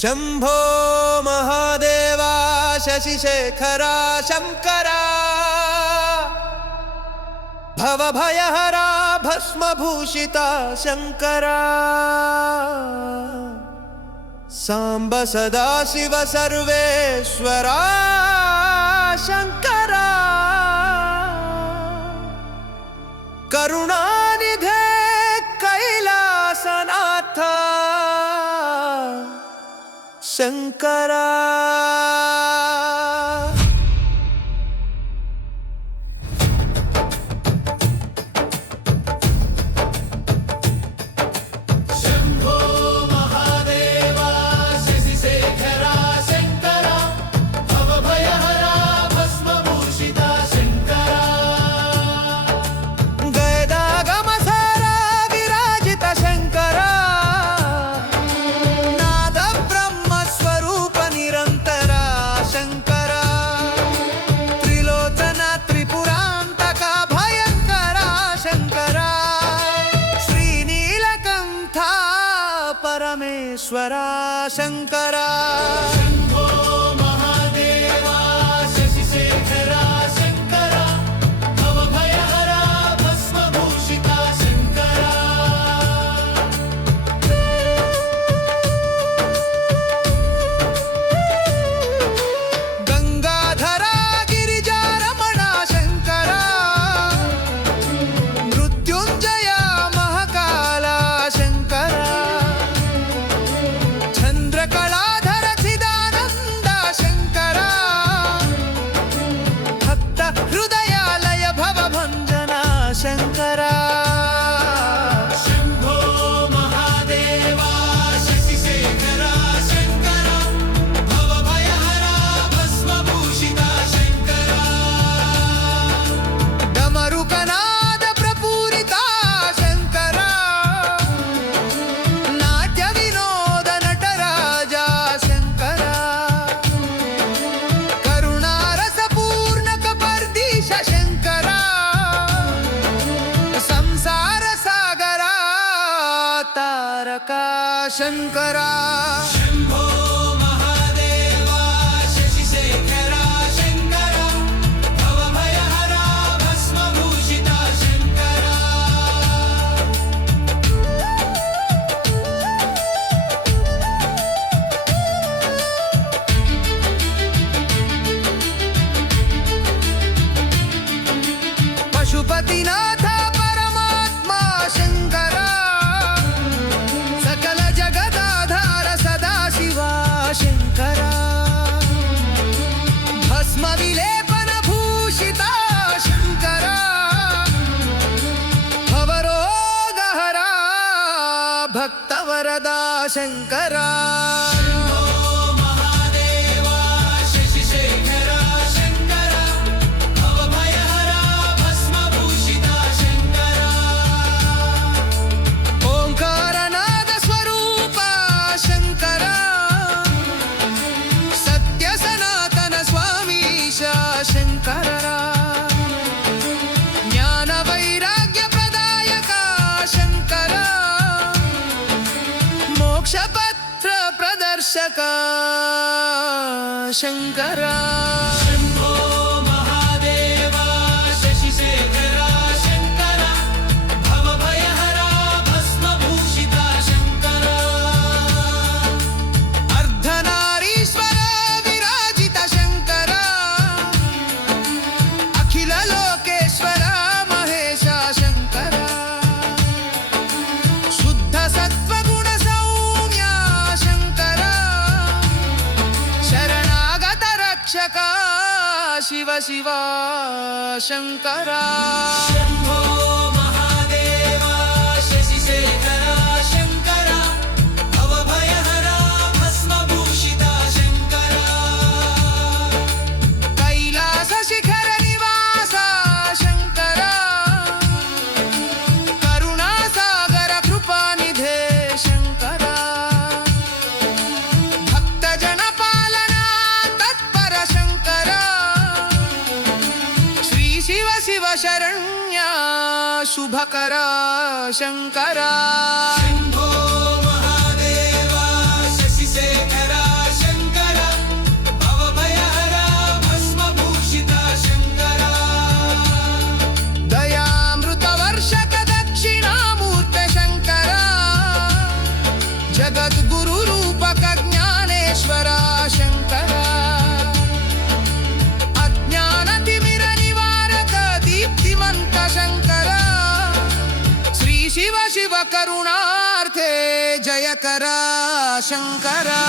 शंभो महादेवा शशिशेखरा शंकरा भवभयहरा भस्मभूषिता शंकरा सांब सदाशिव सर्वेश्वरा शंकरा करुणानिधे कैलासनाथ शंकरा। शंभो महादेवा शशिशेखरा शंकरा भवभयहरा भस्मभूषिता शंकरा गयदागमसारा विराजित शंकरा नाद ब्रह्मस्वरूप निरंतरा शंकरा त्रिलोचन त्रिपुरांतक भयंकरा शंकरा श्रीनीलकंठा परमेश्वरा शंकरा। शंभो महादेवा शशिशेखरा शंकरा भवभयहरा भस्मभूषिता शंकरा गंगाधरा गिरिजारमणा शंकरा मृत्युंजया महाकाला शंकरा चंद्रकलाधर चिदानंदा शंकरा भक्त हृदयालय भवभंजना शंकरा। शंभो महादेवा शशिशेखरा शंकरा भवभयहरा भस्मभूषिता शंकरा डमरुकनाद प्रपूरिता शंकरा नाट्य विनोद नटराजा शंकरा करुणारस पूर्ण कपर्दीश शंकरा संसार सागरा तारका शंकरा। शंभो महादेवा शशिशेखरा शंकरा भवभयहरा भस्मभूषिता शंकरा पशुपतिनाथ परमात्मा शंकरा सकल जगदाधार सदाशिवा शंकरा भस्म विलेपन भूषिता शंकरा भवरोगहरा भक्तवरदा शंकरा। शंभो महादेवा शशिशेखरा शंकरा भवभयहरा भस्मभूषिता शंकरा ओंकारनाद स्वरूपा शंकरा सत्य सनातन स्वामीशा शंकरा ज्ञान वैराग्य प्रदायका शंकरा मोक्षपत्र प्रदर्शका शंकरा। शंभो महादेवा शशिशेखरा शंकरा भवभयहरा भस्मभूषिता शंकरा अर्धनारीश्वर विराजित शंकरा अखिल लोकेश्वर महेश शंकरा शुद्ध सत्वगुण सौम्या शंकरा शरणागत रक्षका शिव शिवा शंकरा। शंभो महादेवा शशिशेखरा शंकरा भवभयहरा भस्मभूषिता शंकरा शुभकरा शङ्करा शम्भो महादेवा शशिशेखरा शङ्करा भवभयहरा भस्मभूषिता शङ्करा दयामृतवर्षक दक्षिणामूर्ते शङ्करा जगद्गुरुरूपक ज्ञानेश्वरा शङ्करा अज्ञानतिमिरनिवारक दीप्तिमन्त शङ्करा श्री शिव शिव करुणार्थे जयकरा शङ्करा